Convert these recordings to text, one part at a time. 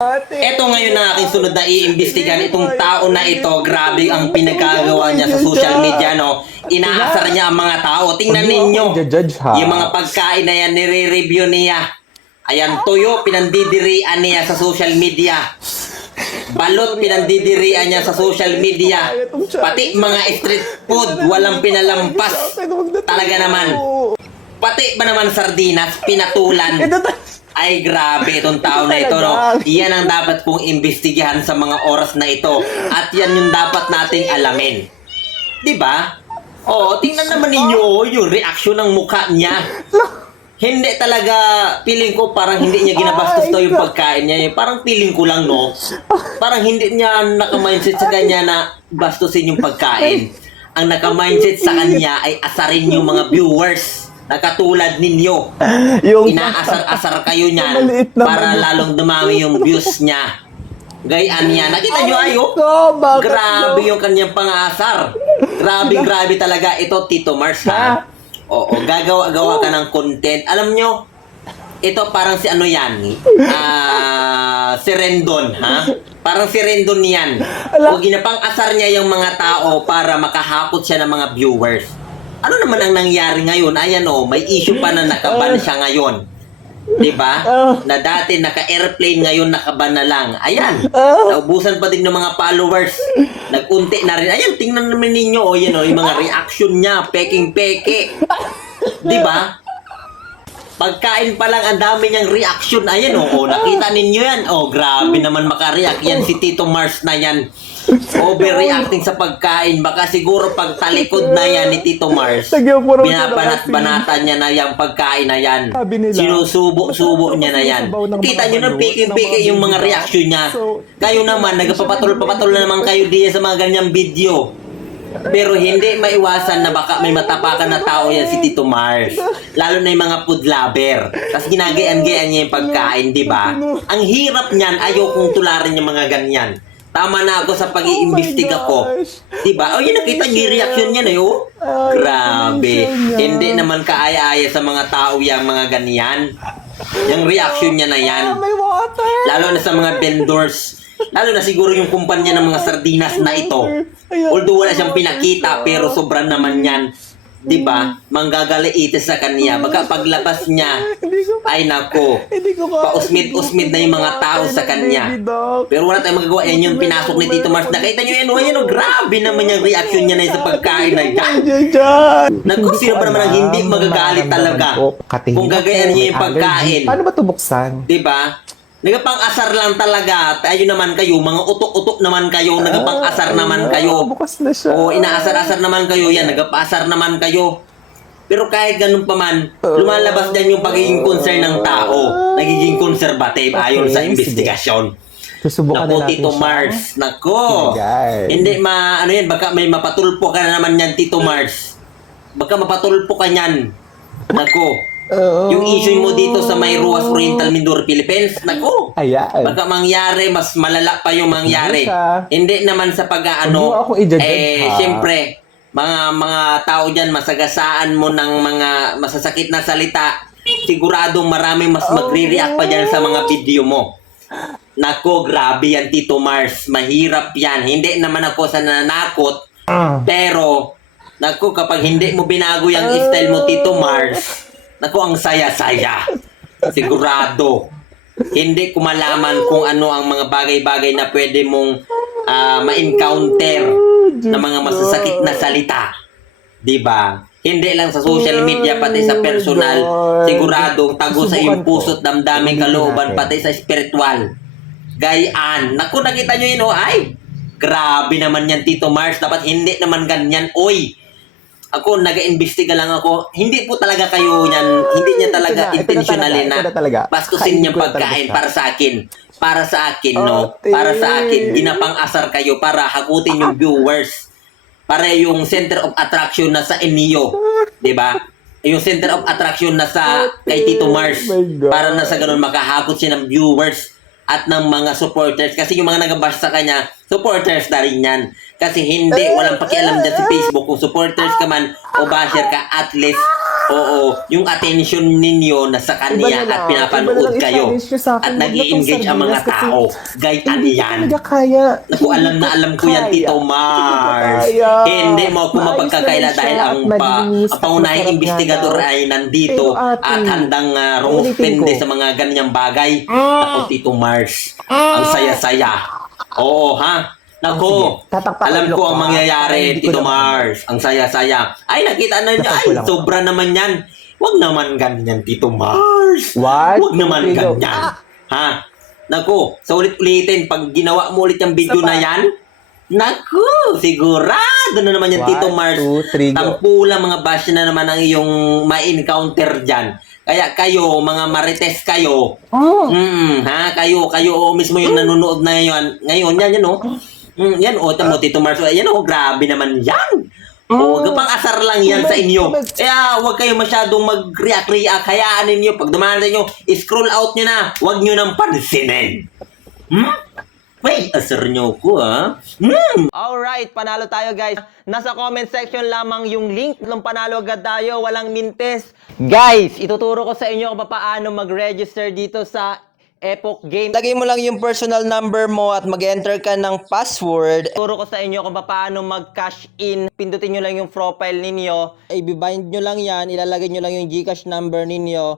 Ito ngayon ang aking sunod na iimbestigan. Itong tao na ito, grabe ang pinagkagawa niya sa social media, no? Inaasar niya ang mga tao. Tingnan ninyo. Yung mga pagkain na yan, nire-review niya. Ayan, tuyo, pinandidirian niya sa social media. Balot, pinandidirian niya sa social media. Pati mga street food, walang pinalampas. Talaga naman. Pati ba naman sardinas, pinatulan. Ay, grabe itong tao na ito, no? Yan ang dapat kong imbestigahan sa mga oras na ito. At yan yung dapat nating alamin. Diba? Oo, tingnan naman ninyo yung reaksyon ng mukha niya. Hindi talaga, feeling ko parang hindi niya ginabastos daw yung pagkain niya. Parang feeling ko lang, no? Parang hindi niya naka-mindset sa kanya na bastusin yung pagkain. Ang naka-mindset sa kanya ay asarin yung mga viewers na katulad ninyo. Inaasar-asar kayo niyan para lalong dumami yung views niya. Gayaan niya. Nakita nyo ayo? Grabe yung kanyang pang-aasar. Grabe talaga. Ito, Tito Mars, ha? Oo, gagawa ka ng content. Alam nyo, ito parang si ano yan? Si Rendon, ha? Parang si Rendon yan. O ginapang-asar niya yung mga tao para makahakot siya ng mga viewers. Ano naman ang nangyari ngayon? Ayan o, may issue pa na nakaban siya ngayon. Diba? Na dati naka-airplane, ngayon nakaban na lang. Ayan, naubusan pa din ng mga followers. Nag-unti na rin. Ayan, tingnan naman ninyo o, yan o, yung mga reaction niya, peking-peke. Diba? Pagkain pa lang, ang dami niyang reaction. Ayan o, nakita ninyo yan. O, grabe naman makareact. Yan si Tito Mars na yan. Overreacting sa pagkain. Baka siguro pag talikod na yan ni Tito Mars, binabanat-banatan niya na yung pagkain na yan. Sinusubo niya na yan. Kita nyo na piki-piki yung mga reaction niya. Kayo naman, nagpapatol na naman kayo diyan sa mga ganyang video. Pero hindi maiwasan na baka may matapakan na tao yan si Tito Mars. Lalo na yung mga food lover. Tapos ginagayaan-gayaan niya yung pagkain, di ba? Ang hirap niyan, ayaw kong tularin yung mga ganyan. Tama na ako sa pag-iimbestiga ko. Diba? O, yun, nakita niyo yung reaction niya na yun. Grabe. Hindi naman kaaya-aya sa mga tao yung mga ganyan. Yung reaction niya na yan. Lalo na sa mga vendors. Lalo na siguro yung kumpanya ng mga sardinas na ito. Although wala siyang pinakita, pero sobrang naman yan. Diba? Manggagaliitis sa kanya. Baka paglabas niya, ay nako, pausmid-usmid na yung mga tao sa kanya. Pero wala tayong magagawa. Yan yung pinasok ni Tito Mars. Nakita nyo yan, yan o, grabe naman yung reaction niya na sa pagkain na yan. Naku, sino pa naman ang hindi magagalit talaga kung gagayaan niya yung pagkain. Paano ba ito buksan? Diba? Nagapang-asar lang talaga. Ayun naman kayo, mga utok-utok naman kayo, nagapang-asar naman kayo. Bukas na siya. O, inaasar-asar naman kayo, yan, nagapang-asar naman kayo. Pero kahit ganun pa man, lumalabas dyan yung pagiging concern ng tao. Nagiging conservative ayon sa investigasyon. Susubukan Naku, na natin Tito siya. Mars. Nako. Hindi ano yan, baka may mapatulpo ka na naman yan, Tito Mars. Baka mapatulpo ka yan. Nako. Yung issue mo dito sa may Ruas Oriental, Mindoro, Philippines, nako. Ayan. Baka mangyari, mas malala pa yung mangyari. Hindi naman sa pag-ano, Huwag mo akong i-judge, ha? siyempre, mga tao dyan, masagasaan mo ng mga masasakit na salita, siguradong marami mas magre-react pa dyan sa mga video mo. Nako, grabe yan, Tito Mars. Mahirap yan. Hindi naman ako sa nanakot, pero, nako, kapag hindi mo binago yung style mo, Tito Mars, nako, ang saya-saya. Sigurado. Hindi ko malaman kung ano ang mga bagay-bagay na pwede mong ma-encounter na mga masasakit na salita. Diba? Hindi lang sa social media, pati sa personal. Siguradong tago sa iyong puso't damdaming kalooban, pati sa spiritual. Gayaan. Naku, nakita nyo yun, oh, ay! Grabe naman yan, Tito Mars. Dapat hindi naman ganyan. Oy! Ako, nag-iimbestiga lang ako. Hindi po talaga kayo yan. Hindi niya talaga intentionally na bastusin niyang pagkain para sa akin. Para sa akin, no? Para sa akin. Ginapang-asar kayo para hakutin yung viewers. Para yung center of attraction na sa inyo. Diba? Yung center of attraction na sa kay Tito Mars. Para na sa ganun makahakot siya ng viewers at ng mga supporters. Kasi yung mga nag-bash sa kanya, supporters na rin yan. Kasi hindi, walang pakialam dyan si Facebook. Kung supporters ka man o basher ka, at least Oo, yung attention ninyo nasa kanya Iba na lang. at pinapanood Iba na lang kayo. i-challenge nyo sa akin. At Huwag na nag-i-engage tong ang mga sardinas kasi tao. Gayaan Hindi ko yan. talaga kaya. Naku, alam na alam ko yan, Tito Mars. Hindi mo ako mapagkakaila dahil ang pangunahing investigador ay nandito at handang rumuspende sa mga ganyang bagay. Naku, Tito Mars, ang saya-saya. Oo, ha? Naku, alam ko ang mangyayari, Tito Mars. Ang saya-saya. Ay, nakita na niya. Ay, sobra naman yan. Huwag naman ganyan, Tito Mars. What? Huwag naman ganyan. Ha? Naku, sa ulit-ulitin, pag ginawa mo ulit yung video na yan, naku, sigurado na naman yan, Tito Mars. 1, 2, 3, go. Tampula mga bash na naman ang iyong ma-encounter dyan. Kaya kayo, mga marites kayo, ha? Kayo mismo yung nanonood na ngayon, yan, oh. Yan, tamo, Tito Mars. Yan, grabe naman yan. Gapang asar lang yan sa inyo. Kaya huwag kayo masyadong mag-react. Hayaan ninyo. Pag dumaan ninyo, scroll out nyo na. Huwag nyo nang pansinin. Wait, asar nyo ko, ha? Alright, panalo tayo, guys. Nasa comment section lamang yung link. Nung panalo agad tayo, walang mintes. Guys, ituturo ko sa inyo kung paano mag-register dito sa Epoch Game. Lagay mo lang yung personal number mo at mag-enter ka ng password. Turo ko sa inyo kung paano mag-cash in. Pindutin nyo lang yung profile ninyo. I-bind nyo lang yan. Ilalagay nyo lang yung GCash number ninyo.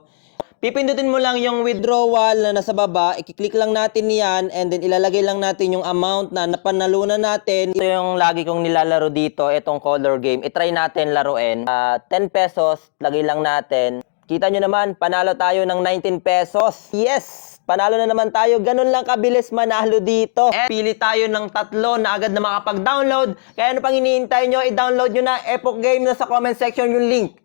Pipindutin mo lang yung withdrawal na nasa baba. I-click lang natin yan and then ilalagay lang natin yung amount na napanalunan natin. Ito yung lagi kong nilalaro dito, itong color game. I-try natin laruin. 10 pesos, lagay lang natin. Kita nyo naman, panalo tayo ng 19 pesos. Yes! Panalo na naman tayo. Ganun lang kabilis manalo dito. And pili tayo ng 3 na agad na makapag-download. Kaya ano pang iniintay nyo, i-download nyo na Epoch Game na sa comment section yung link.